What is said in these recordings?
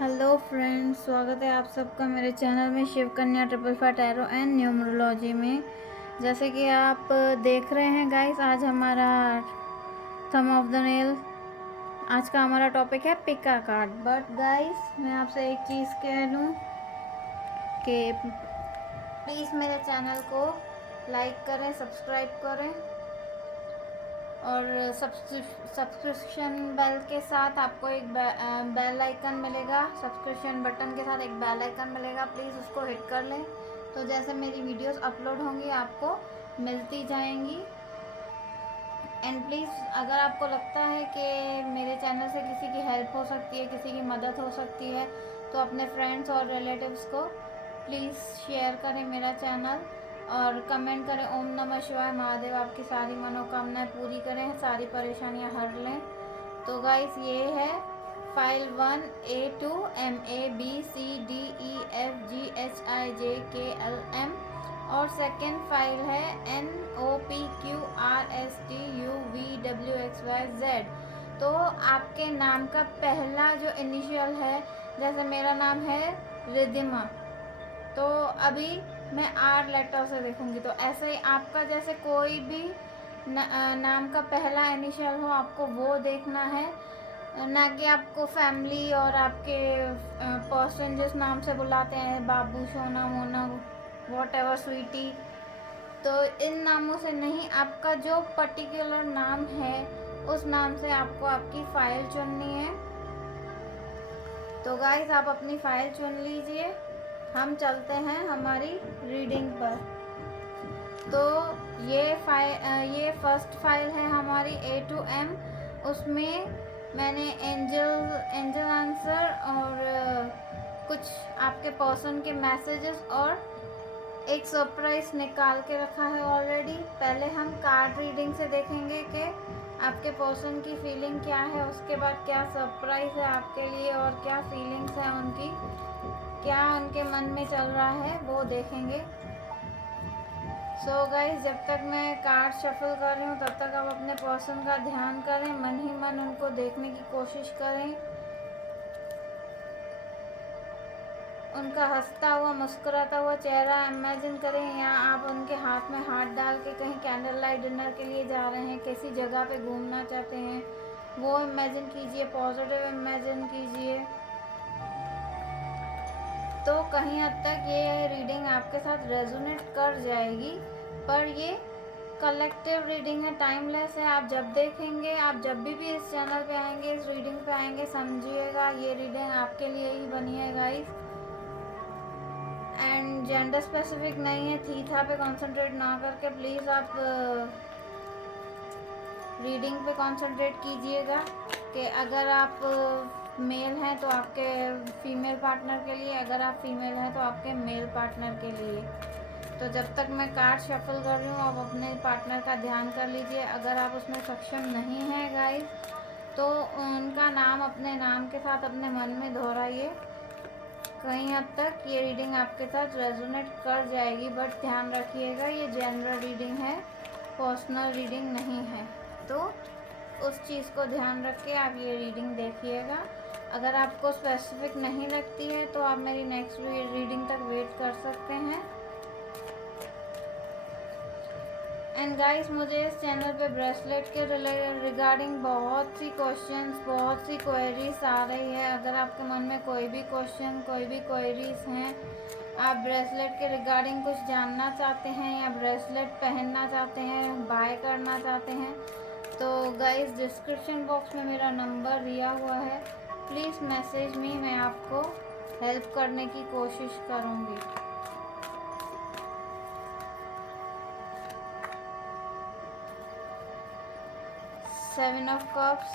Hello friends, स्वागत है आप सबका मेरे चैनल में शिव कन्या 555 टैरो एंड न्यूमरोलॉजी में। जैसे कि आप देख रहे हैं गाइस, आज हमारा थंब ऑफ द नेल, आज का हमारा टॉपिक है पिका कार्ड। बट गाइस, मैं आपसे एक चीज़ कह लूँ कि प्लीज़ मेरे चैनल को लाइक करें, सब्सक्राइब करें और सब्सक्रिप्शन बेल के साथ आपको एक बेल आइकन मिलेगा। सब्सक्रिप्शन बटन के साथ एक बेल आइकन मिलेगा, प्लीज़ उसको हिट कर लें। तो जैसे मेरी वीडियोस अपलोड होंगी आपको मिलती जाएंगी। एंड प्लीज़, अगर आपको लगता है कि मेरे चैनल से किसी की हेल्प हो सकती है, किसी की मदद हो सकती है, तो अपने फ्रेंड्स और रिलेटिव्स को प्लीज़ शेयर करें मेरा चैनल और कमेंट करें ओम नमः शिवाय, महादेव आपकी सारी मनोकामनाएं पूरी करें, सारी परेशानियां हर लें। तो गाइस, ये है file 1 A to M A B C D E F G H I J K L M और सेकेंड फाइल है N O P Q R S T U V W X Y Z। तो आपके नाम का पहला जो initial है, जैसे मेरा नाम है रिदिमा, तो अभी मैं आर लेटर से देखूंगी। तो ऐसे ही आपका जैसे कोई भी नाम का पहला इनिशियल हो, आपको वो देखना है, ना कि आपको फैमिली और आपके पर्सन जिस नाम से बुलाते हैं, बाबू, सोना, मोना, वॉट एवर, स्वीटी, तो इन नामों से नहीं, आपका जो पर्टिकुलर नाम है उस नाम से आपको आपकी फ़ाइल चुननी है। तो गाइस, आप अपनी फ़ाइल चुन लीजिए, हम चलते हैं हमारी रीडिंग पर। तो ये फर्स्ट फाइल है हमारी A to M। उसमें मैंने एंजल आंसर और कुछ आपके पर्सन के मैसेजेस और एक सरप्राइज निकाल के रखा है ऑलरेडी। पहले हम कार्ड रीडिंग से देखेंगे कि आपके पर्सन की फीलिंग क्या है, उसके बाद क्या सरप्राइज है आपके लिए और क्या फीलिंग्स है उनकी, क्या उनके मन में चल रहा है, वो देखेंगे। सो गाइस, जब तक मैं कार्ड शफल कर रही हूँ तब तक आप अपने पर्सन का ध्यान करें, मन ही मन उनको देखने की कोशिश करें, उनका हंसता हुआ मुस्कुराता हुआ चेहरा इमेजिन करें, या आप उनके हाथ में हाथ डाल के कहीं कैंडल लाइट डिनर के लिए जा रहे हैं, किसी जगह पे घूमना चाहते हैं, वो इमेजिन कीजिए, पॉजिटिव इमेजिन कीजिए। तो कहीं हद तक ये रीडिंग आपके साथ रेजोनेट कर जाएगी, पर ये कलेक्टिव रीडिंग है, टाइमलेस है। आप जब देखेंगे, आप जब भी इस चैनल पे आएंगे, इस रीडिंग पे आएंगे, समझिएगा ये रीडिंग आपके लिए ही बनी है गाइस। एंड जेंडर स्पेसिफिक नहीं है, थीथा पे कंसंट्रेट ना करके प्लीज़ आप रीडिंग पे कंसंट्रेट कीजिएगा कि अगर आप मेल हैं तो आपके फीमेल पार्टनर के लिए, अगर आप फीमेल हैं तो आपके मेल पार्टनर के लिए। तो जब तक मैं कार्ड शफल कर रही हूँ, आप अपने पार्टनर का ध्यान कर लीजिए। अगर आप उसमें सक्षम नहीं हैं गाइस, तो उनका नाम अपने नाम के साथ अपने मन में दोहराइए। कहीं हद तक ये रीडिंग आपके साथ रेजोनेट कर जाएगी, बट ध्यान रखिएगा ये जनरल रीडिंग है, पर्सनल रीडिंग नहीं है। तो उस चीज़ को ध्यान रख के आप ये रीडिंग देखिएगा। अगर आपको स्पेसिफिक नहीं लगती है तो आप मेरी नेक्स्ट रीडिंग तक वेट कर सकते हैं। एंड गाइस, मुझे इस चैनल पे ब्रेसलेट के रिगार्डिंग बहुत सी क्वेश्चंस, बहुत सी क्वेरीज आ रही है। अगर आपके मन में कोई भी क्वेश्चन, कोई भी क्वेरीज हैं, आप ब्रेसलेट के रिगार्डिंग कुछ जानना चाहते हैं या ब्रेसलेट पहनना चाहते हैं, बाय करना चाहते हैं, तो गाइस डिस्क्रिप्शन बॉक्स में मेरा नंबर दिया हुआ है, प्लीज़ मैसेज मी, मैं आपको हेल्प करने की कोशिश करूँगी। Seven of cups,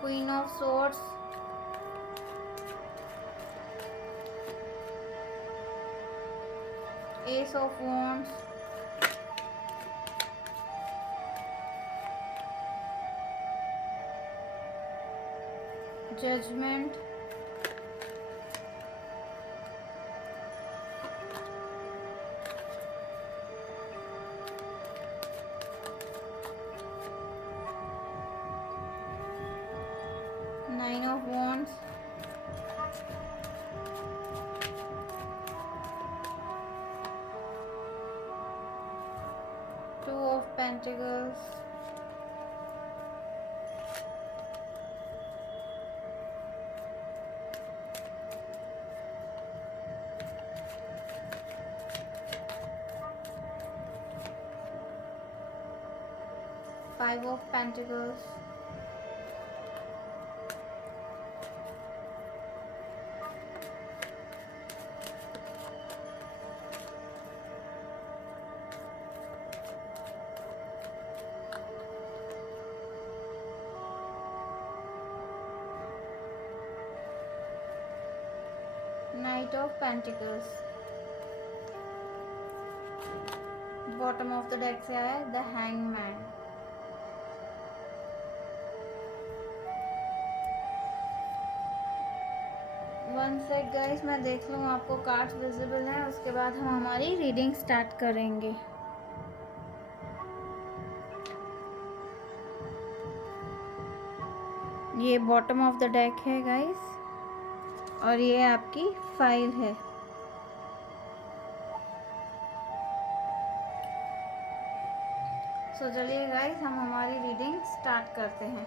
queen of swords, ace of wands, judgment, Pentacles, Five of Pentacles, Knight of Pentacles. Bottom of the deck से आया है the hangman. One sec guys, मैं देख लूँ आपको कार्ड्स विजिबल हैं, उसके बाद हम हमारी रीडिंग स्टार्ट करेंगे। ये बॉटम ऑफ द डेक है गाइस, और ये आपकी फाइल है। सो चलिए गाइस, हम हमारी रीडिंग स्टार्ट करते हैं।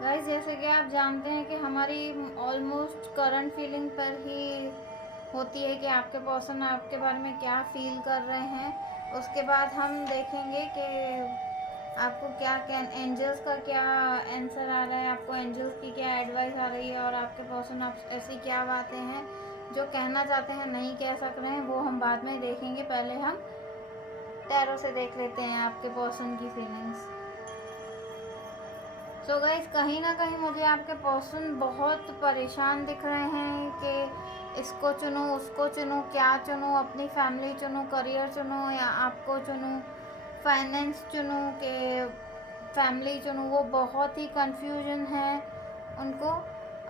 गाइस, जैसे कि आप जानते हैं कि हमारी ऑलमोस्ट करंट फीलिंग पर ही होती है कि आपके पर्सन आपके बारे में क्या फील कर रहे हैं। उसके बाद हम देखेंगे कि आपको क्या एंजल्स का क्या आंसर आ रहा है, आपको एंजल्स की क्या एडवाइस आ रही है, और आपके पर्सन आप ऐसी क्या बातें हैं जो कहना चाहते हैं नहीं कह सक रहे हैं, वो हम बाद में देखेंगे। पहले हम टैरो से देख लेते हैं आपके पर्सन की फीलिंग्स। सो गाइस, कहीं ना कहीं मुझे आपके पर्सन बहुत परेशान दिख रहे हैं कि इसको चुनूं, उसको चुनूं, क्या चुनूं, अपनी फैमिली चुनूं, करियर चुनूं, या आपको चुनूं, फाइनेंस चुनूं कि फैमिली चुनूं। वो बहुत ही कंफ्यूजन है उनको।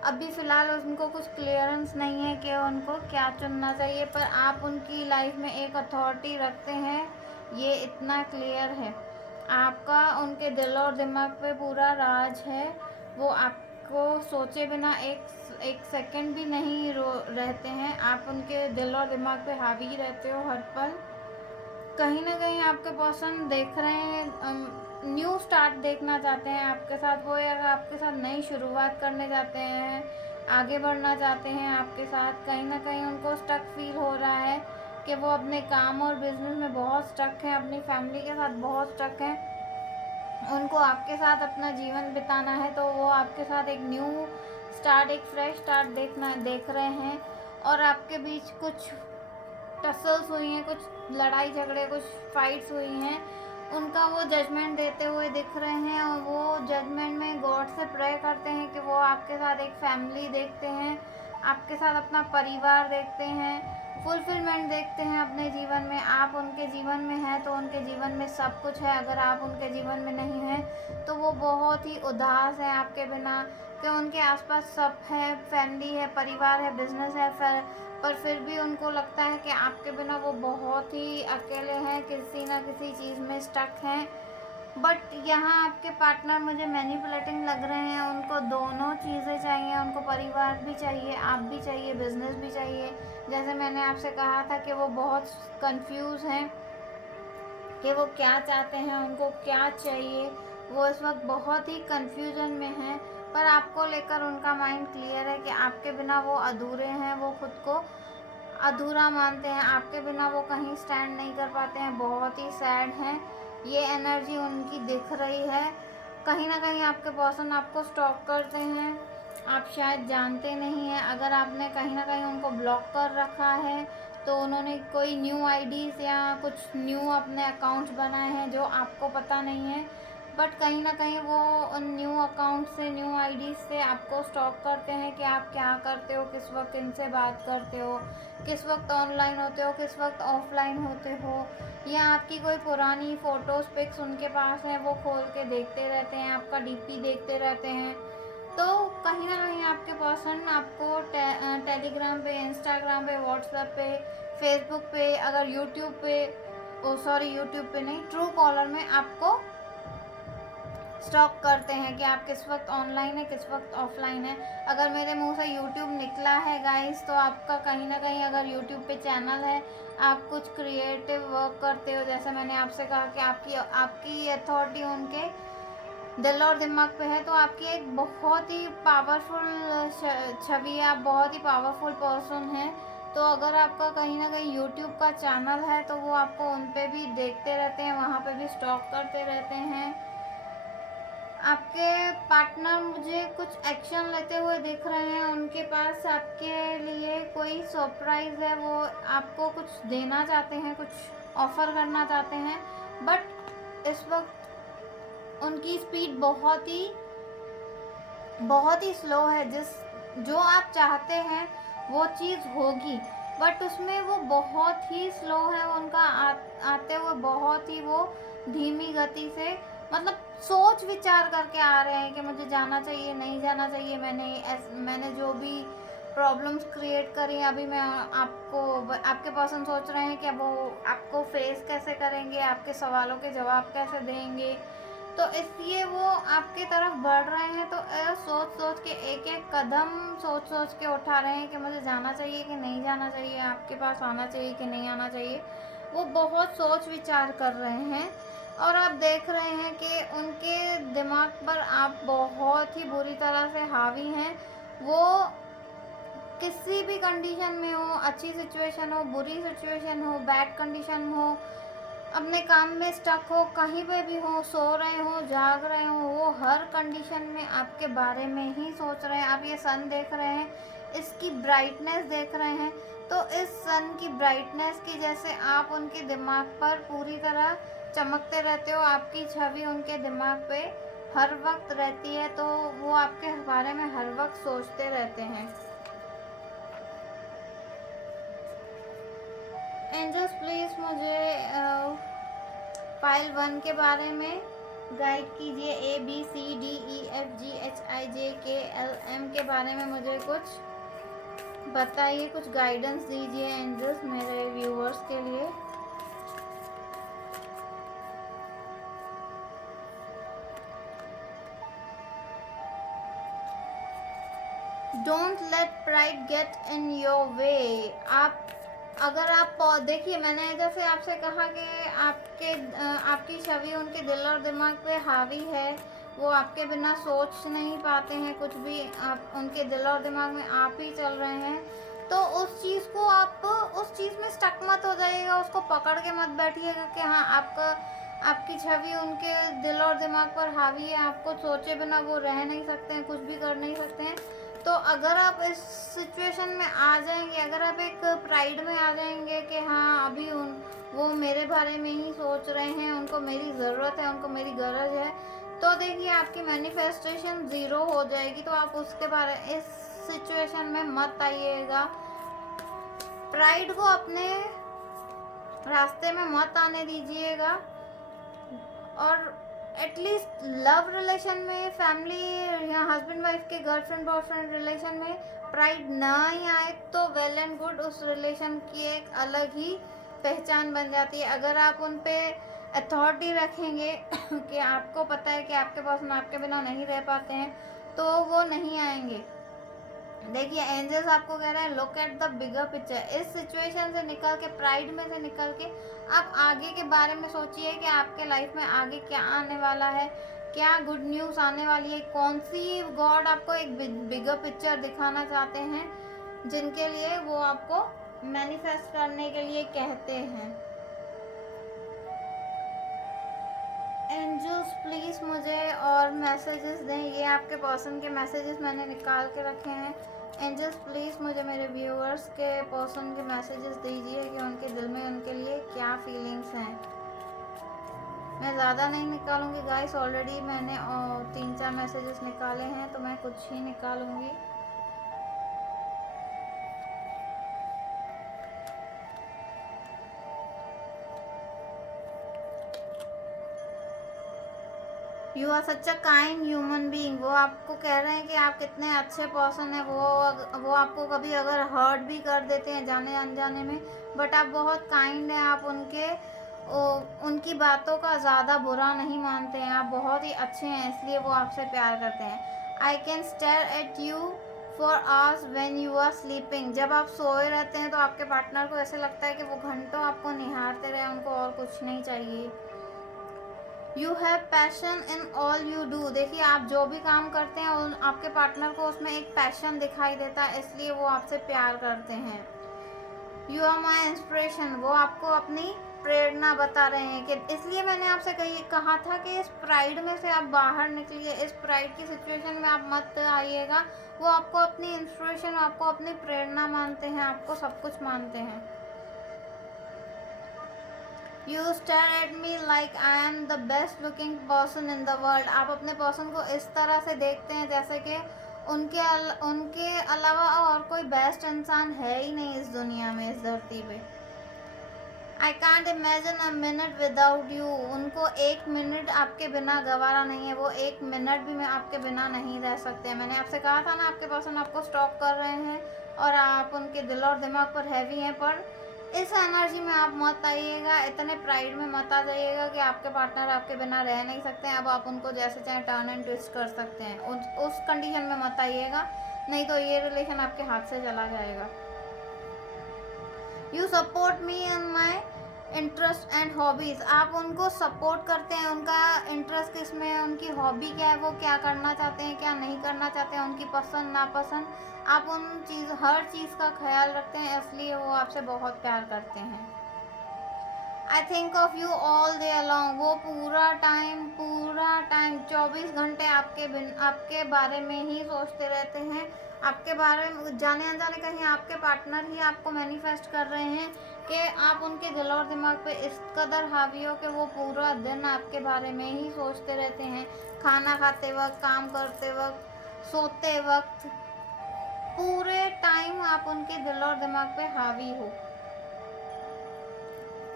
अभी फ़िलहाल उनको कुछ क्लियरेंस नहीं है कि उनको क्या चुनना चाहिए, पर आप उनकी लाइफ में एक अथॉरिटी रखते हैं, ये इतना क्लियर है। आपका उनके दिल और दिमाग पे पूरा राज है। वो आपको सोचे बिना एक सेकंड भी नहीं रहते हैं। आप उनके दिल और दिमाग पे हावी रहते हो हर पल। कहीं ना कहीं आपके पर्सन देख रहे हैं, न्यू स्टार्ट देखना चाहते हैं आपके साथ वो, या आपके साथ नई शुरुआत करने जाते हैं, आगे बढ़ना चाहते हैं आपके साथ। कहीं ना कहीं उनको स्टक फील हो रहा है कि वो अपने काम और बिजनेस में बहुत स्टक हैं, अपनी फैमिली के साथ बहुत स्टक हैं। उनको आपके साथ अपना जीवन बिताना है, तो वो आपके साथ एक न्यू स्टार्ट, एक फ्रेश स्टार्ट देख रहे हैं। और आपके बीच कुछ टसल्स हुई हैं, कुछ लड़ाई झगड़े, कुछ फाइट्स हुई हैं, उनका वो जजमेंट देते हुए दिख रहे हैं। और वो जजमेंट में गॉड से प्रे करते हैं कि वो आपके साथ एक फैमिली देखते हैं, आपके साथ अपना परिवार देखते हैं, फुलफिलमेंट देखते हैं अपने जीवन में। आप उनके जीवन में हैं तो उनके जीवन में सब कुछ है। अगर आप उनके जीवन में नहीं हैं तो वो बहुत ही उदास हैं आपके बिना, कि उनके आसपास सब है, फैमिली है, परिवार है, बिजनेस है, पर फिर भी उनको लगता है कि आपके बिना वो बहुत ही अकेले हैं, किसी ना किसी चीज़ में स्टक हैं। बट यहाँ आपके पार्टनर मुझे मैनिपुलेटिंग लग रहे हैं। उनको दोनों चीज़ें चाहिए, उनको परिवार भी चाहिए, आप भी चाहिए, बिजनेस भी चाहिए। जैसे मैंने आपसे कहा था कि वो बहुत कंफ्यूज हैं कि वो क्या चाहते हैं, उनको क्या चाहिए। वो इस वक्त बहुत ही कंफ्यूजन में हैं, पर आपको लेकर उनका माइंड क्लियर है कि आपके बिना वो अधूरे हैं, वो खुद को अधूरा मानते हैं, आपके बिना वो कहीं स्टैंड नहीं कर पाते हैं, बहुत ही सैड हैं। ये एनर्जी उनकी दिख रही है। कहीं ना कहीं आपके पर्सन आपको स्टॉक करते हैं, आप शायद जानते नहीं हैं। अगर आपने कहीं ना कहीं उनको ब्लॉक कर रखा है तो उन्होंने कोई न्यू आईडीज़ या कुछ न्यू अपने अकाउंट्स बनाए हैं जो आपको पता नहीं है। बट कहीं ना कहीं वो उन न्यू अकाउंट से, न्यू आईडी से आपको स्टॉक करते हैं कि आप क्या करते हो, किस वक्त इनसे बात करते हो, किस वक्त ऑनलाइन होते हो, किस वक्त ऑफलाइन होते हो, या आपकी कोई पुरानी फ़ोटोज़ पिक्स उनके पास हैं, वो खोल के देखते रहते हैं, आपका डीपी देखते रहते हैं। तो कहीं ना कहीं आपके पर्सन आपको टेलीग्राम पे, इंस्टाग्राम पे, व्हाट्सएप पे, फेसबुक पे, अगर यूट्यूब पे, यूट्यूब पे नहीं, ट्रू कॉलर में आपको स्टॉक करते हैं कि आप किस वक्त ऑनलाइन है, किस वक्त ऑफलाइन है। अगर मेरे मुंह से यूट्यूब निकला है गाइस, तो आपका कहीं ना कहीं अगर यूट्यूब पे चैनल है, आप कुछ क्रिएटिव वर्क करते हो, जैसे मैंने आपसे कहा कि आपकी अथॉरिटी उनके दिल और दिमाग पे है, तो आपकी एक बहुत ही पावरफुल छवि है, आप बहुत ही पावरफुल पर्सन हैं। तो अगर आपका कहीं ना कहीं यूट्यूब का चैनल है, तो वो आपको उन पे भी देखते रहते हैं, वहाँ पे भी स्टॉक करते रहते हैं। आपके पार्टनर मुझे कुछ एक्शन लेते हुए दिख रहे हैं, उनके पास आपके लिए कोई सरप्राइज़ है, वो आपको कुछ देना चाहते हैं, कुछ ऑफ़र करना चाहते हैं, बट इस वक्त उनकी स्पीड बहुत ही स्लो है। जो आप चाहते हैं वो चीज़ होगी, बट उसमें वो बहुत ही स्लो है, उनका आते हुए बहुत ही वो धीमी गति से, मतलब सोच विचार करके आ रहे हैं कि मुझे जाना चाहिए, नहीं जाना चाहिए। मैंने जो भी प्रॉब्लम्स क्रिएट करी, अभी मैं आपके पर्सन सोच रहे हैं कि वो आपको फेस कैसे करेंगे, आपके सवालों के जवाब कैसे देंगे, तो इसलिए वो आपकी तरफ बढ़ रहे हैं। तो सोच के एक एक कदम सोच के उठा रहे हैं कि मुझे जाना चाहिए कि नहीं जाना चाहिए, आपके पास आना चाहिए कि नहीं आना चाहिए। वो बहुत सोच विचार कर रहे हैं, और आप देख रहे हैं कि उनके दिमाग पर आप बहुत ही बुरी तरह से हावी हैं। वो किसी भी कंडीशन में हो, अच्छी सिचुएशन हो, बुरी सिचुएशन हो, बैड कंडीशन हो, अपने काम में स्टक हो, कहीं पे भी हो, सो रहे हो, जाग रहे हो, वो हर कंडीशन में आपके बारे में ही सोच रहे हैं। आप ये सन देख रहे हैं, इसकी ब्राइटनेस देख रहे हैं, तो इस सन की ब्राइटनेस की जैसे आप उनके दिमाग पर पूरी तरह चमकते रहते हो, आपकी छवि उनके दिमाग पे हर वक्त रहती है, तो वो आपके बारे में हर वक्त सोचते रहते हैं। एंजल्स प्लीज़ मुझे फाइल 1 के बारे में गाइड कीजिए। ABCDEFGHIJKLM के बारे में मुझे कुछ बताइए, कुछ गाइडेंस दीजिए एंजल्स मेरे व्यूअर्स के लिए। Don't let pride get in your way. अगर आप देखिए, मैंने जैसे आपसे कहा कि आपकी छवि उनके दिल और दिमाग पे हावी है, वो आपके बिना सोच नहीं पाते हैं कुछ भी, आप उनके दिल और दिमाग में आप ही चल रहे हैं। तो उस चीज़ को आप उस चीज़ में स्टक मत हो जाइएगा, उसको पकड़ के मत बैठिएगा कि हाँ आपकी छवि उनके दिल और दिमाग पर हावी है, आपको सोचे बिना वो रह नहीं सकते हैं, कुछ भी कर नहीं सकते हैं। तो अगर आप इस सिचुएशन में आ जाएंगे, अगर आप एक प्राइड में आ जाएंगे कि हाँ अभी वो मेरे बारे में ही सोच रहे हैं, उनको मेरी ज़रूरत है, उनको मेरी गरज है, तो देखिए आपकी मैनिफेस्टेशन ज़ीरो हो जाएगी। तो आप इस सिचुएशन में मत आइएगा, प्राइड को अपने रास्ते में मत आने दीजिएगा। और एटलीस्ट लव रिलेशन में, फैमिली या हस्बैंड वाइफ के गर्लफ्रेंड बॉयफ्रेंड रिलेशन में प्राइड ना ही आए तो वेल एंड गुड, उस रिलेशन की एक अलग ही पहचान बन जाती है। अगर आप उन पे अथॉरिटी रखेंगे कि आपको पता है कि आपके पर्सन आपके बिना नहीं रह पाते हैं, तो वो नहीं आएंगे। देखिए एंजल्स आपको कह रहे हैं look at the bigger picture. इस सिचुएशन से निकल के, प्राइड में से निकल के आप आगे के बारे में सोचिए कि आपके लाइफ में आगे क्या आने वाला है, क्या गुड न्यूज़ आने वाली है, कौन सी गॉड आपको एक बिगर पिक्चर दिखाना चाहते हैं, जिनके लिए वो आपको मैनिफेस्ट करने के लिए कहते हैं। एंजल्स प्लीज़ मुझे और मैसेजेस दें। ये आपके पर्सन के मैसेजेस मैंने निकाल के रखे हैं। एंजल्स प्लीज़ मुझे मेरे व्यूअर्स के पर्सन के मैसेजेस दीजिए कि उनके दिल में उनके लिए क्या फीलिंग्स हैं। मैं ज़्यादा नहीं निकालूंगी गाइस, ऑलरेडी मैंने 3-4 मैसेजेस निकाले हैं, तो मैं कुछ ही निकालूंगी। You are such a kind human being. वो आपको कह रहे हैं कि आप कितने अच्छे पर्सन हैं। वो आपको कभी अगर हर्ट भी कर देते हैं जाने अनजाने में, बट आप बहुत काइंड हैं। आप उनकी बातों का ज़्यादा बुरा नहीं मानते हैं, आप बहुत ही अच्छे हैं, इसलिए वो आपसे प्यार करते हैं। I can stare at you for hours when you are sleeping. जब आप सोए रहते हैं तो आपके पार्टनर को ऐसे लगता है कि वो घंटों आपको निहारते रहे, उनको और कुछ नहीं चाहिए। You have passion in all you do. देखिए, आप जो भी काम करते हैं आपके पार्टनर को उसमें एक पैशन दिखाई देता है, इसलिए वो आपसे प्यार करते हैं। You are my inspiration. वो आपको अपनी प्रेरणा बता रहे हैं कि इसलिए मैंने आपसे कहा था कि इस प्राइड में से आप बाहर निकलिए, इस प्राइड की सिचुएशन में आप मत आइएगा। वो आपको अपनी इंस्पिरेशन, आपको अपनी प्रेरणा मानते हैं, आपको सब कुछ मानते हैं। You stare at me like I am the best looking person in the world. आप अपने पर्सन को इस तरह से देखते हैं जैसे कि उनके अलावा और कोई बेस्ट इंसान है ही नहीं इस दुनिया में, इस धरती पे। I can't imagine a minute without you. उनको एक मिनट आपके बिना गवारा नहीं है, वो एक मिनट भी मैं आपके बिना नहीं रह सकते। मैंने आपसे कहा था ना, आपके पर्सन आपको स्टॉक कर रहे हैं और आप उनके दिल और दिमाग पर हैवी हैं, पर इस एनर्जी में आप मत आइएगा, इतने प्राइड में मत आ जाइएगा कि आपके पार्टनर आपके बिना रह नहीं सकते हैं। अब आप उनको जैसे चाहे टर्न एंड ट्विस्ट कर सकते हैं, उस कंडीशन में मत आइएगा, नहीं तो ये रिलेशन आपके हाथ से चला जाएगा। You support me in my interest and hobbies. आप उनको सपोर्ट करते हैं, उनका इंटरेस्ट किस में है, उनकी हॉबी क्या है, वो क्या करना चाहते हैं, क्या नहीं करना चाहते हैं, उनकी पसंद नापसंद, आप हर चीज़ का ख्याल रखते हैं, इसलिए वो आपसे बहुत प्यार करते हैं। I think of you all day along. वो पूरा टाइम 24 घंटे आपके बारे में ही सोचते रहते हैं, आपके बारे में जाने अनजाने कहीं आपके पार्टनर ही आपको मैनिफेस्ट कर रहे हैं कि आप उनके दिल और दिमाग पे इस कदर हावी हो कि वो पूरा दिन आपके बारे में ही सोचते रहते हैं। खाना खाते वक्त, काम करते वक्त, सोते वक्त, पूरे टाइम आप उनके दिल और दिमाग पे हावी हो।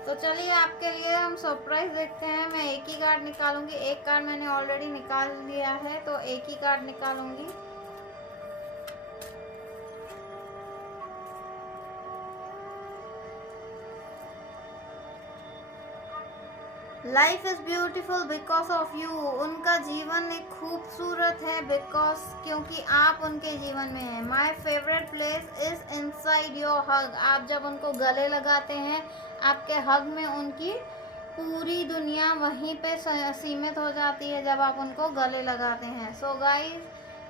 तो चलिए, आपके लिए हम सरप्राइज देखते हैं। मैं एक ही कार्ड निकालूंगी, एक कार्ड मैंने ऑलरेडी निकाल लिया है, तो एक ही कार्ड निकालूंगी। Life is beautiful because of you. उनका जीवन एक खूबसूरत है क्योंकि आप उनके जीवन में हैं। My favourite place is inside your hug. आप जब उनको गले लगाते हैं, आपके हग में उनकी पूरी दुनिया वहीं पे सीमित हो जाती है जब आप उनको गले लगाते हैं। सो गाइस,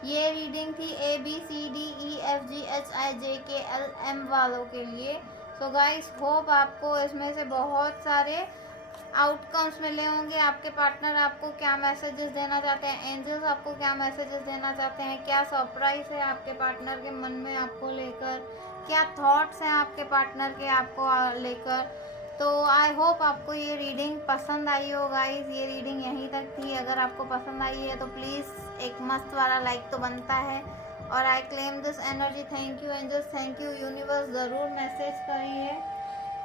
ये रीडिंग थी ABCDEFGHIJKLM वालों के लिए। सो गाइस, होप आपको इसमें से बहुत सारे आउटकम्स मिले होंगे। आपके पार्टनर आपको क्या मैसेजेस देना चाहते हैं, एंजल्स आपको क्या मैसेजेस देना चाहते हैं, क्या सरप्राइज है आपके पार्टनर के मन में आपको लेकर, क्या थॉट्स हैं आपके पार्टनर के आपको लेकर। तो आई होप आपको ये रीडिंग पसंद आई हो गाइस। ये रीडिंग यहीं तक थी। अगर आपको पसंद आई है तो प्लीज़ एक मस्त वाला लाइक तो बनता है। और I claim this energy. Thank you angels, thank you universe. ज़रूर मैसेज करिए।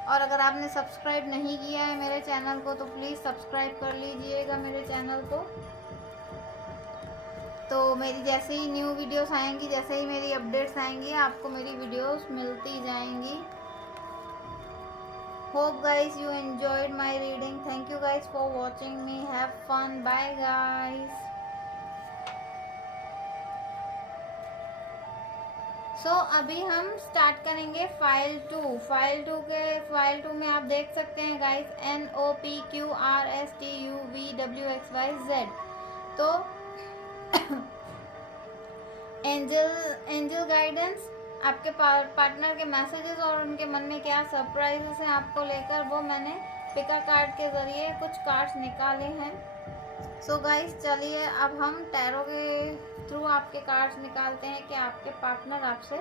और अगर आपने सब्सक्राइब नहीं किया है मेरे चैनल को तो प्लीज़ सब्सक्राइब कर लीजिएगा मेरे चैनल को। तो मेरी जैसे ही न्यू वीडियोस आएंगी, जैसे ही मेरी अपडेट्स आएंगी, आपको मेरी वीडियोस मिलती जाएंगी। Hope guys you enjoyed my reading. Thank you guys for watching me. Have fun. Bye guys. So अभी हम स्टार्ट करेंगे फाइल 2। फाइल 2 में आप देख सकते हैं गाइस NOPQRSTUVWXYZ। तो एंजल गाइडेंस, आपके पार्टनर के मैसेजेस और उनके मन में क्या सरप्राइजेस हैं आपको लेकर, वो मैंने पिका कार्ड के ज़रिए कुछ कार्ड्स निकाले हैं। सो गाइस, चलिए अब हम टैरो के थ्रू आपके कार्ड्स निकालते हैं कि आपके पार्टनर आपसे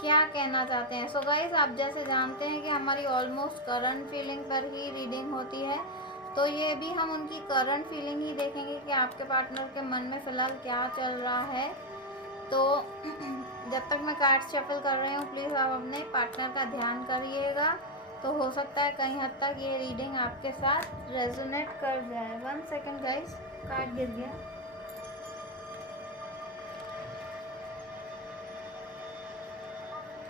क्या कहना चाहते हैं। सो गाइस, आप जैसे जानते हैं कि हमारी ऑलमोस्ट करंट फीलिंग पर ही रीडिंग होती है, तो ये भी हम उनकी करंट फीलिंग ही देखेंगे कि आपके पार्टनर के मन में फ़िलहाल क्या चल रहा है। तो जब तक मैं कार्ड शफल कर रही हूँ, प्लीज़ आप अपने पार्टनर का ध्यान करिएगा। तो हो सकता है कहीं हद तक ये रीडिंग आपके साथ रेजोनेट कर जाए। 1 सेकेंड गाइस, कार्ड गिर गया।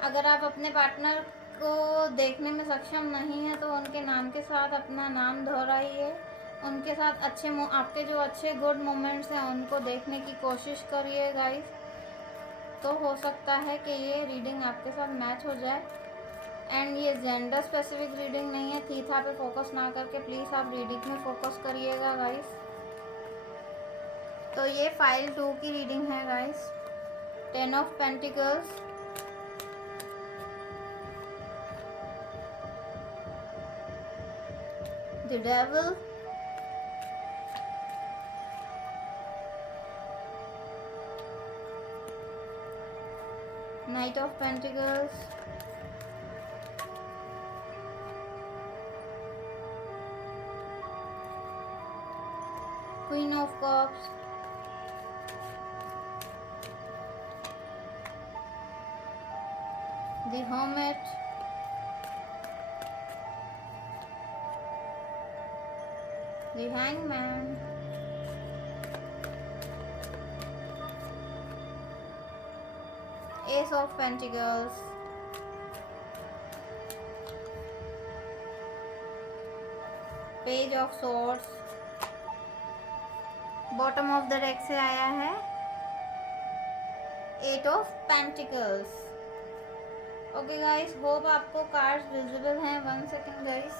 अगर आप अपने पार्टनर को देखने में सक्षम नहीं है तो उनके नाम के साथ अपना नाम दोहराइए, उनके साथ आपके जो अच्छे गुड मोमेंट्स हैं उनको देखने की कोशिश करिए गाइस। तो हो सकता है कि ये रीडिंग आपके साथ मैच हो जाए। एंड ये जेंडर स्पेसिफिक रीडिंग नहीं है, थीथा पे फोकस ना करके प्लीज़ आप रीडिंग में फोकस करिएगा गाइस। तो ये फाइल 2 की रीडिंग है guys. 10 of pentacles, the devil, Knight of Pentacles, Queen of Cups, the Hermit, the Hangman, Ace of Pentacles, Page of Swords, bottom of the deck से आया है 8 of pentacles. Okay guys, hope आपको cards visible हैं। 1 second guys.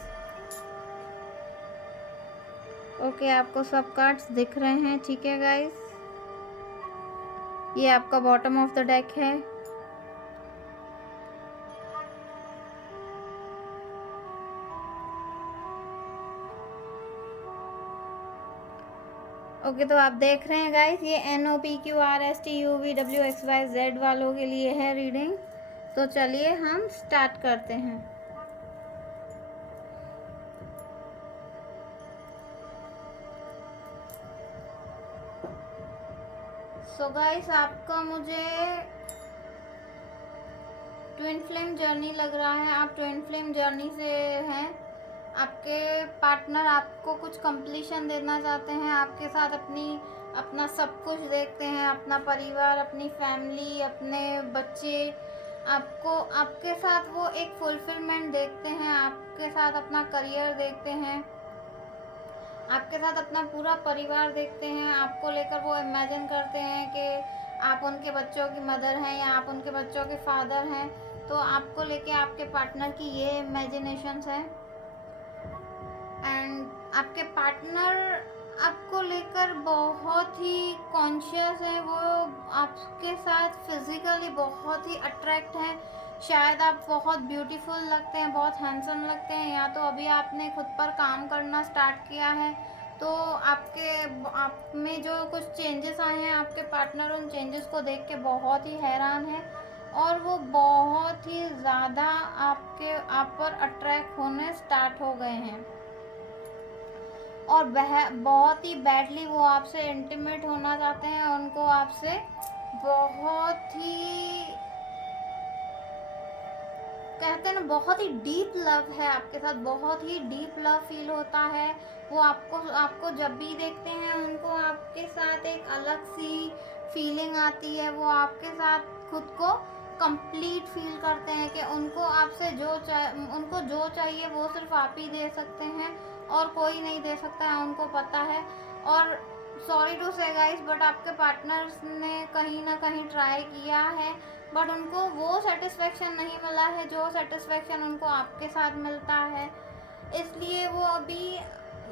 Okay, आपको सब cards दिख रहे हैं, ठीक है गाइस। ये आपका बॉटम ऑफ द डेक है। ओके, तो आप देख रहे हैं गाइस, ये NOPQRSTUVWXYZ वालों के लिए है रीडिंग। तो चलिए हम स्टार्ट करते हैं। सो गाइस, आपका मुझे ट्विन फ्लेम जर्नी लग रहा है। आप ट्विन फ्लेम जर्नी से हैं। आपके पार्टनर आपको कुछ कंप्लीशन देना चाहते हैं, आपके साथ अपना सब कुछ देखते हैं, अपना परिवार, अपनी फैमिली, अपने बच्चे, आपके साथ वो एक फुलफिलमेंट देखते हैं, आपके साथ अपना करियर देखते हैं, आपके साथ अपना पूरा परिवार देखते हैं। आपको लेकर वो इमेजिन करते हैं कि आप उनके बच्चों की मदर हैं या आप उनके बच्चों के फादर हैं। तो आपको लेके आपके पार्टनर की ये इमेजिनेशंस हैं। एंड आपके पार्टनर आपको लेकर बहुत ही कॉन्शियस है। वो आपके साथ फिजिकली बहुत ही अट्रैक्ट है। शायद आप बहुत ब्यूटीफुल लगते हैं, बहुत हैंडसम लगते हैं, या तो अभी आपने खुद पर काम करना स्टार्ट किया है तो आप में जो कुछ चेंजेस आए हैं, आपके पार्टनर उन चेंजेस को देख के बहुत ही हैरान है और वो बहुत ही ज़्यादा आप पर अट्रैक्ट होने स्टार्ट हो गए हैं और बहुत ही बैडली वो आपसे इंटीमेट होना चाहते हैं। उनको आपसे बहुत ही, कहते हैं ना, बहुत ही डीप लव है आपके साथ, बहुत ही डीप लव फील होता है। वो आपको जब भी देखते हैं उनको आपके साथ एक अलग सी फीलिंग आती है। वो आपके साथ खुद को कंप्लीट फील करते हैं कि उनको जो चाहिए वो सिर्फ आप ही दे सकते हैं और कोई नहीं दे सकता है, उनको पता है। और सॉरी टू से गाइस, बट आपके पार्टनर्स ने कहीं ना कहीं ट्राई किया है बट उनको वो सेटिस्फेक्शन नहीं मिला है जो सेटिस्फेक्शन उनको आपके साथ मिलता है। इसलिए वो अभी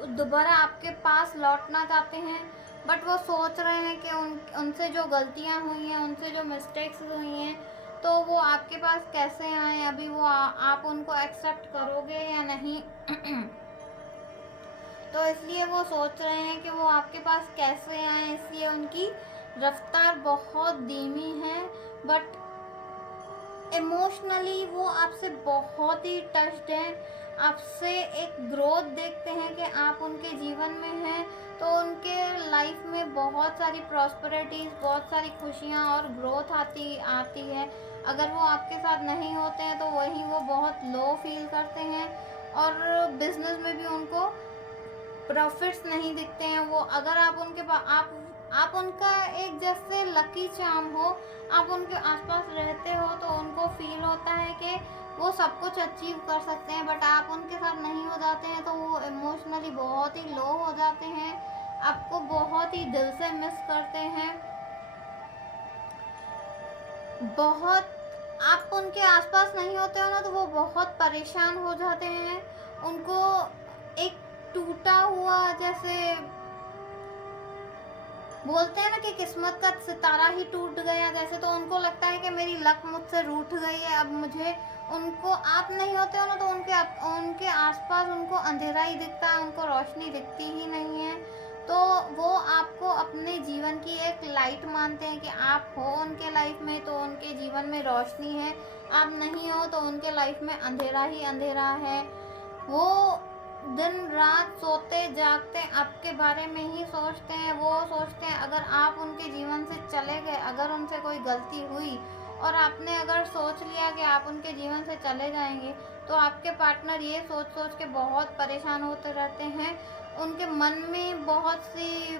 दोबारा आपके पास लौटना चाहते हैं बट वो सोच रहे हैं कि उनसे जो गलतियां हुई हैं, उनसे जो मिस्टेक्स हुई हैं, तो वो आपके पास कैसे आए। अभी वो आप उनको एक्सेप्ट करोगे या नहीं तो इसलिए वो सोच रहे हैं कि वो आपके पास कैसे आए। इसलिए उनकी रफ्तार बहुत धीमी है बट इमोशनली वो आपसे बहुत ही टच्ड हैं। आपसे एक ग्रोथ देखते हैं कि आप उनके जीवन में हैं, तो उनके लाइफ में बहुत सारी प्रॉस्पेरिटीज़, बहुत सारी खुशियाँ और ग्रोथ आती है। अगर वो आपके साथ नहीं होते हैं तो वही वो बहुत लो फील करते हैं और बिजनेस में भी उनको प्रॉफिट्स नहीं दिखते हैं। वो अगर आप उनका एक जैसे लकी चार्म हो, आप उनके आसपास रहते हो तो उनको फील होता है कि वो सब कुछ अचीव कर सकते हैं, बट आप उनके साथ नहीं हो जाते हैं तो वो इमोशनली बहुत ही लो हो जाते हैं, आपको बहुत ही दिल से मिस करते हैं, बहुत। आप उनके आसपास नहीं होते हो ना तो वो बहुत परेशान हो जाते हैं, उनको एक टूटा हुआ, जैसे बोलते हैं ना कि किस्मत का सितारा ही टूट गया जैसे, तो उनको लगता है कि मेरी लक मुझसे रूठ गई है, अब मुझे, उनको आप नहीं होते हो ना तो उनके आसपास उनको अंधेरा ही दिखता है, उनको रोशनी दिखती ही नहीं है। तो वो आपको अपने जीवन की एक लाइट मानते हैं कि आप हो उनके लाइफ में तो उनके जीवन में रोशनी है, आप नहीं हो तो उनके लाइफ में अंधेरा ही अंधेरा है। वो दिन रात सोते जागते आपके बारे में ही सोचते हैं, वो सोचते हैं अगर आप उनके जीवन से चले गए, अगर उनसे कोई गलती हुई और आपने अगर सोच लिया कि आप उनके जीवन से चले जाएंगे, तो आपके पार्टनर ये सोच सोच के बहुत परेशान होते रहते हैं, उनके मन में बहुत सी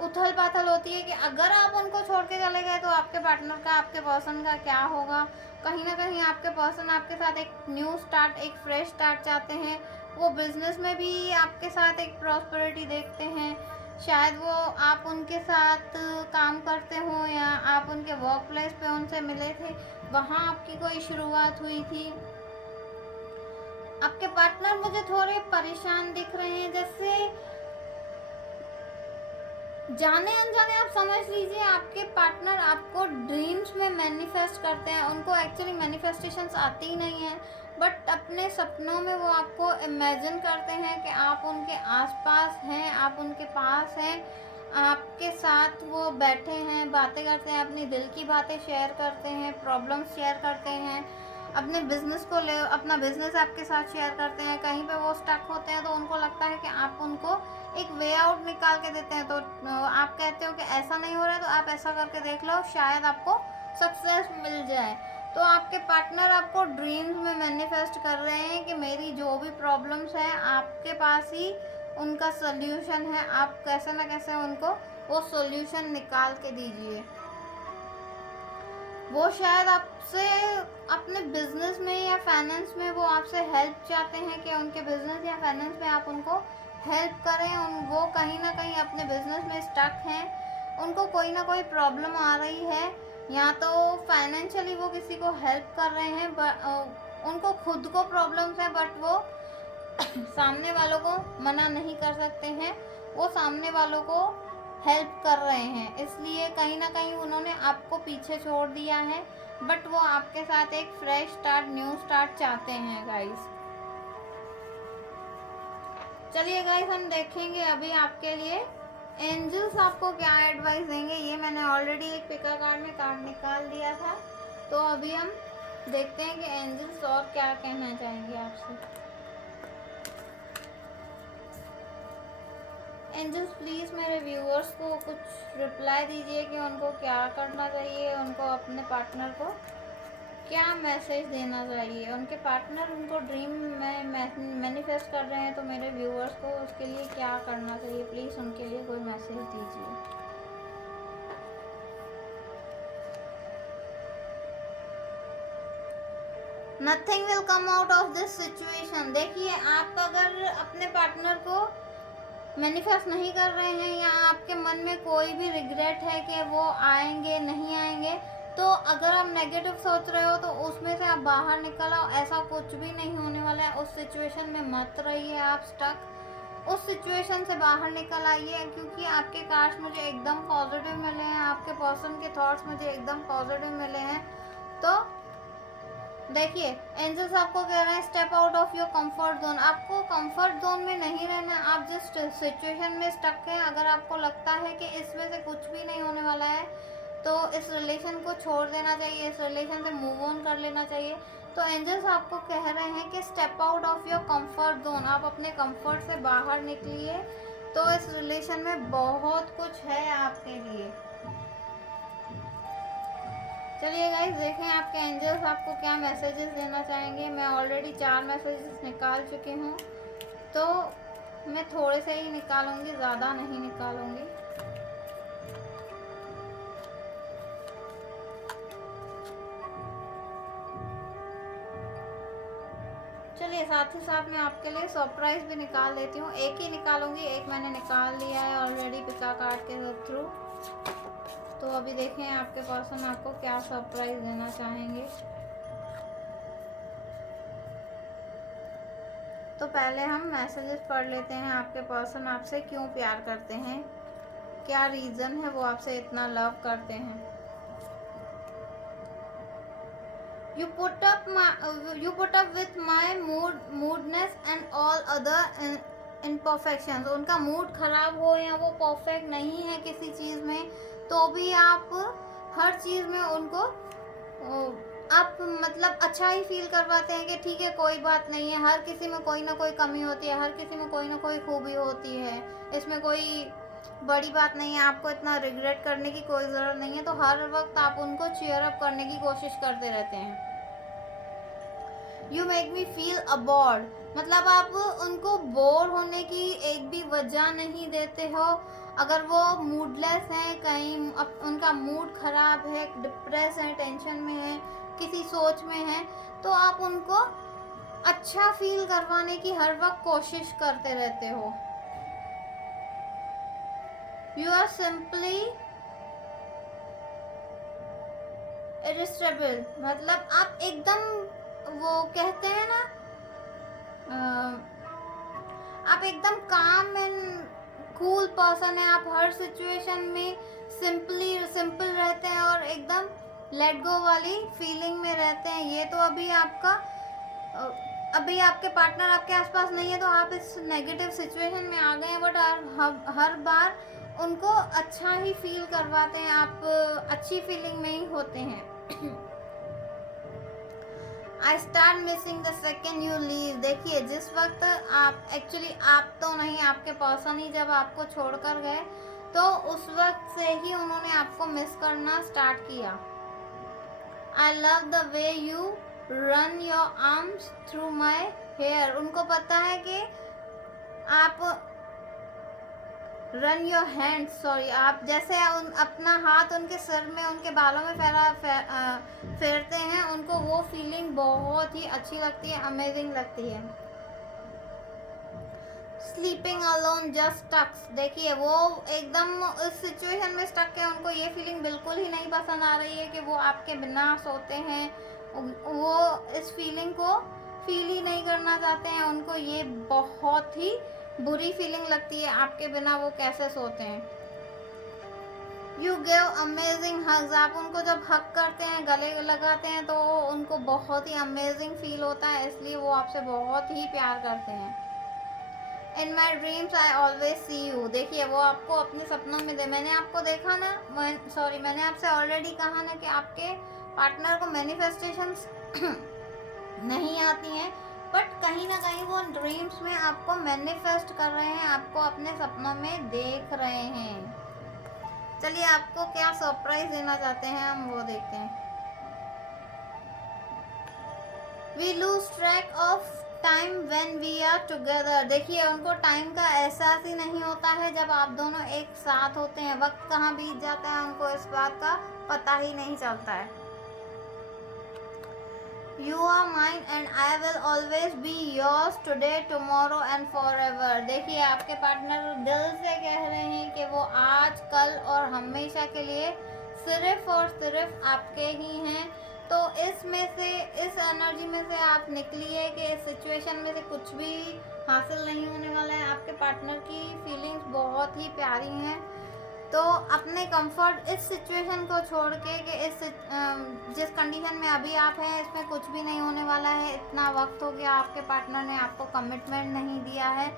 उथल पाथल होती है कि अगर आप उनको छोड़ के चले गए तो आपके पार्टनर का, आपके पर्सन का क्या होगा। कहीं ना कहीं आपके पर्सन आपके साथ एक न्यू स्टार्ट, एक फ्रेश स्टार्ट चाहते हैं, वो बिजनेस में भी आपके साथ एक प्रॉस्पेरिटी देखते हैं, शायद वो आप उनके साथ काम करते हो या आप उनके वर्क प्लेस पे उनसे मिले थे, वहाँ आपकी कोई शुरुआत हुई थी। आपके पार्टनर मुझे थोड़े परेशान दिख रहे हैं, जैसे जाने अनजाने आप समझ लीजिए आपके पार्टनर आपको ड्रीम्स में मैनिफेस्ट करते हैं, उनको एक्चुअली मैनिफेस्टेशंस आती ही नहीं है, बट अपने सपनों में वो आपको इमेजिन करते हैं कि आप उनके आसपास हैं, आप उनके पास हैं, आपके साथ वो बैठे हैं, बातें करते हैं, अपनी दिल की बातें शेयर करते हैं, प्रॉब्लम्स शेयर करते हैं, अपने बिजनेस को ले, अपना बिजनेस आपके साथ शेयर करते हैं। कहीं पे वो स्टक होते हैं तो उनको लगता है कि आप उनको एक वे आउट निकाल के देते हैं, तो आप कहते हो कि ऐसा नहीं हो रहा है तो आप ऐसा करके देख लो, शायद आपको सक्सेस मिल जाए। तो आपके पार्टनर आपको ड्रीम्स में मैनिफेस्ट कर रहे हैं कि मेरी जो भी प्रॉब्लम्स हैं आपके पास ही उनका सोल्यूशन है, आप कैसे ना कैसे उनको वो सोल्यूशन निकाल के दीजिए। वो शायद आपसे अपने बिजनेस में या फाइनेंस में वो आपसे हेल्प चाहते हैं कि उनके बिजनेस या फाइनेंस में आप उनको हेल्प करें। वो कहीं ना कहीं अपने बिजनेस में स्टक हैं, उनको कोई ना कोई प्रॉब्लम आ रही है, या तो फाइनेंशियली वो किसी को हेल्प कर रहे हैं, उनको खुद को प्रॉब्लम्स है बट वो सामने वालों को मना नहीं कर सकते हैं, वो सामने वालों को हेल्प कर रहे हैं, इसलिए कहीं ना कहीं उन्होंने आपको पीछे छोड़ दिया है, बट वो आपके साथ एक फ्रेश स्टार्ट, न्यू स्टार्ट चाहते हैं गाइस। चलिए गाइस हम देखेंगे अभी आपके लिए एंजल्स आपको क्या एडवाइस देंगे। ये मैंने ऑलरेडी एक पिका कार्ड में कार्ड निकाल दिया था, तो अभी हम देखते हैं कि एंजल्स और क्या कहना चाहेंगे आपसे। एंजल्स प्लीज़ मेरे व्यूअर्स को कुछ रिप्लाई दीजिए कि उनको क्या करना चाहिए, उनको अपने पार्टनर को क्या मैसेज देना चाहिए। उनके पार्टनर उनको ड्रीम में मैनिफेस्ट कर रहे हैं, तो मेरे व्यूअर्स को उसके लिए क्या करना चाहिए, प्लीज़ उनके लिए कोई मैसेज दीजिए। Nothing will come out of this situation. देखिए आप अगर अपने पार्टनर को मैनिफेस्ट नहीं कर रहे हैं या आपके मन में कोई भी रिग्रेट है कि वो आएंगे नहीं आएंगे, तो अगर आप नेगेटिव सोच रहे हो तो उसमें से आप बाहर निकल आओ, ऐसा कुछ भी नहीं होने वाला है। उस सिचुएशन में मत रहिए आप स्टक, उस सिचुएशन से बाहर निकल आइए, क्योंकि आपके कार्ड्स मुझे एकदम पॉजिटिव मिले हैं, आपके पर्सन के थॉट्स मुझे एकदम पॉजिटिव मिले हैं। तो देखिए एंजल्स आपको कह रहे हैं step out of your comfort zone. आपको कंफर्ट जोन में नहीं रहना, आप जिस सिचुएशन में स्टक हैं, अगर आपको लगता है कि इसमें से कुछ भी नहीं होने वाला है तो इस रिलेशन को छोड़ देना चाहिए, इस रिलेशन से मूव ऑन कर लेना चाहिए। तो एंजल्स आपको कह रहे हैं कि step out of your comfort zone, आप अपने कंफर्ट से बाहर निकलिए, तो इस रिलेशन में बहुत कुछ है आपके लिए। चलिए गाइस देखें आपके एंजल्स आपको क्या मैसेजेस देना चाहेंगे। मैं ऑलरेडी 4 मैसेजेस निकाल चुकी हूँ, तो मैं थोड़े से ही निकालूंगी, ज़्यादा नहीं निकालूंगी। चलिए साथ ही साथ मैं आपके लिए सरप्राइज भी निकाल लेती हूँ। एक ही निकालूंगी, एक मैंने निकाल लिया है ऑलरेडी पिका कार्ड के थ्रू। तो अभी देखें आपके पर्सन आपको क्या सरप्राइज देना चाहेंगे। तो पहले हम मैसेजेस पढ़ लेते हैं। आपके पर्सन आपसे क्यों प्यार करते हैं, क्या रीज़न है वो आपसे इतना लव करते हैं। You put up with my moodness and all other imperfections। उनका मूड खराब हो या वो परफेक्ट नहीं है किसी चीज़ में, तो भी आप हर चीज़ में उनको आप मतलब अच्छा ही फील करवाते हैं कि ठीक है कोई बात नहीं है। हर किसी में कोई ना कोई कमी होती है, हर किसी में कोई ना कोई खूबी होती है, इसमें कोई बड़ी बात नहीं है। आपको इतना रिग्रेट करने की कोई ज़रूरत नहीं है। तो हर वक्त आप उनको चीयर अप करने की कोशिश करते रहते हैं। You make me feel aboard, मतलब आप उनको बोर होने की एक भी वजह नहीं देते हो। अगर वो मूडलेस हैं, कहीं उनका मूड ख़राब है, डिप्रेस है, टेंशन में है, किसी सोच में है, तो आप उनको अच्छा फील करवाने की हर वक्त कोशिश करते रहते हो। यू आर सिंपली इरिस्टेबल, मतलब आप एकदम वो कहते हैं ना आप एकदम काम एंड कूल पर्सन है। आप हर सिचुएशन में सिंपल रहते हैं और एकदम लेट गो वाली फीलिंग में रहते हैं। ये तो अभी आपके पार्टनर आपके आसपास नहीं है तो आप इस नेगेटिव सिचुएशन में आ गए हैं, बट हर बार उनको अच्छा ही फील करवाते हैं। आप अच्छी फीलिंग में ही होते हैं। I start missing the second you leave। देखिए जिस वक्त आप तो नहीं, आपके पर्सन ही जब आपको छोड़कर गए तो उस वक्त से ही उन्होंने आपको मिस करना स्टार्ट किया। I love the way you run your arms through my hair। उनको पता है कि आप रन योर हैंड आप जैसे अपना हाथ उनके सर में, उनके बालों में फेरते हैं, उनको वो फीलिंग बहुत ही अच्छी लगती है, अमेजिंग लगती है। स्लीपिंग अलोन जस्ट स्टक्स, देखिए वो एकदम उस सिचुएशन में स्टक है। उनको ये फीलिंग बिल्कुल ही नहीं पसंद आ रही है कि वो आपके बिना सोते हैं। वो इस फीलिंग को फील ही नहीं करना चाहते हैं। उनको ये बहुत ही बुरी फीलिंग लगती है आपके बिना वो कैसे सोते हैं। यू गिव अमेजिंग हग्स, आप उनको जब हक करते हैं, गले लगाते हैं, तो उनको बहुत ही अमेजिंग फील होता है, इसलिए वो आपसे बहुत ही प्यार करते हैं। In my dreams I always see you, देखिए वो आपको अपने सपनों में मैंने आपको देखा ना, मैंने आपसे ऑलरेडी कहा ना कि आपके पार्टनर को मैनिफेस्टेशंस नहीं आती हैं, बट कहीं ना कहीं वो ड्रीम्स में आपको मैनिफेस्ट कर रहे हैं, आपको अपने सपनों में देख रहे हैं। चलिए आपको क्या सरप्राइज देना चाहते हैं हम वो देखते हैं। We lose track of time when we are together, देखिए उनको टाइम का एहसास ही नहीं होता है जब आप दोनों एक साथ होते हैं। वक्त कहाँ बीत जाता है उनको इस बात का पता ही नहीं चलता है। You are mine and I will always be yours today, tomorrow and forever। देखिए आपके पार्टनर दिल से कह रहे हैं कि वो आज, कल और हमेशा के लिए सिर्फ और सिर्फ आपके ही हैं। तो इसमें से, इस एनर्जी में से आप निकलिए कि इस सिचुएशन में से कुछ भी हासिल नहीं होने वाला है। आपके पार्टनर की फीलिंग्स बहुत ही प्यारी हैं। तो अपने कंफर्ट इस सिचुएशन को छोड़ के कि जिस कंडीशन में अभी आप हैं इसमें कुछ भी नहीं होने वाला है। इतना वक्त हो गया, आपके पार्टनर ने आपको कमिटमेंट नहीं दिया है,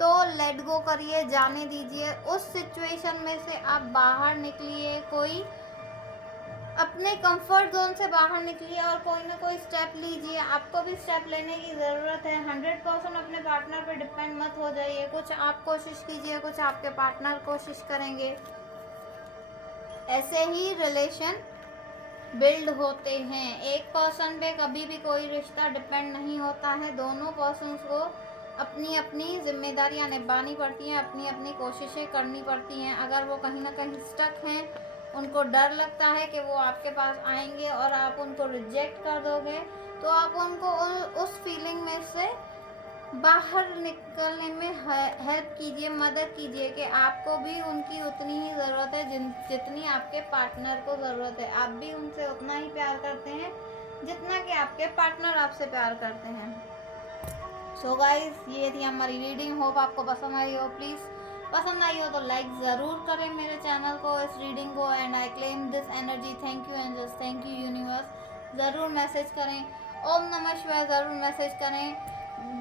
तो लेट गो करिए, जाने दीजिए। उस सिचुएशन में से आप बाहर निकलिए, कोई अपने कंफर्ट जोन से बाहर निकलिए और कोई ना कोई स्टेप लीजिए। आपको भी स्टेप लेने की ज़रूरत है। 100% अपने पार्टनर पर डिपेंड मत हो जाइए। कुछ आप कोशिश कीजिए, कुछ आपके पार्टनर कोशिश करेंगे। ऐसे ही रिलेशन बिल्ड होते हैं। एक पर्सन पे कभी भी कोई रिश्ता डिपेंड नहीं होता है। दोनों पर्सन्स को अपनी अपनी जिम्मेदारियां निभानी पड़ती हैं, अपनी अपनी कोशिशें करनी पड़ती हैं। अगर वो कहीं ना कहीं स्टक हैं, उनको डर लगता है कि वो आपके पास आएंगे और आप उनको रिजेक्ट कर दोगे, तो आप उनको उस फीलिंग में से बाहर निकलने में हेल्प कीजिए, मदद कीजिए कि आपको भी उनकी उतनी ही ज़रूरत है जितनी आपके पार्टनर को ज़रूरत है। आप भी उनसे उतना ही प्यार करते हैं जितना कि आपके पार्टनर आपसे प्यार करते हैं। सो गाइस, ये थी हमारी रीडिंग। होप आपको पसंद आई हो। प्लीज़ पसंद आई हो तो लाइक ज़रूर करें मेरे चैनल को, इस रीडिंग को। And I claim this energy. Thank you angels, thank you universe. ज़रूर मैसेज करें, ओम नमः शिवाय ज़रूर मैसेज करें।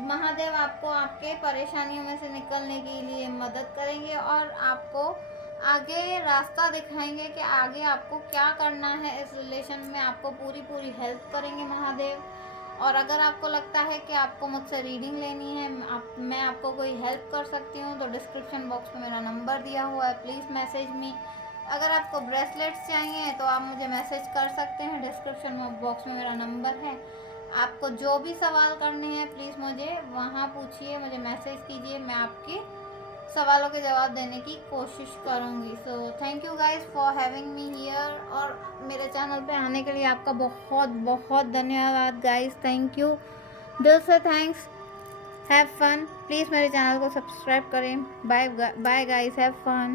महादेव आपको आपके परेशानियों में से निकलने के लिए मदद करेंगे और आपको आगे रास्ता दिखाएंगे कि आगे आपको क्या करना है। इस रिलेशन में आपको पूरी हेल्प करेंगे महादेव। और अगर आपको लगता है कि आपको मुझसे रीडिंग लेनी है, मैं आपको कोई हेल्प कर सकती हूँ, तो डिस्क्रिप्शन बॉक्स में मेरा नंबर दिया हुआ है, प्लीज़ मैसेज मी। अगर आपको ब्रेसलेट्स चाहिए तो आप मुझे मैसेज कर सकते हैं, डिस्क्रिप्शन बॉक्स में मेरा नंबर है। आपको जो भी सवाल करने हैं प्लीज़ मुझे वहाँ पूछिए, मुझे मैसेज कीजिए, मैं आपके सवालों के जवाब देने की कोशिश करूँगी। So thank you guys for having me here, और मेरे चैनल पे आने के लिए आपका बहुत बहुत धन्यवाद गाइज। थैंक यू, दिल से थैंक्स। Have fun. प्लीज़ मेरे चैनल को सब्सक्राइब करें। Bye bye guys, have fun.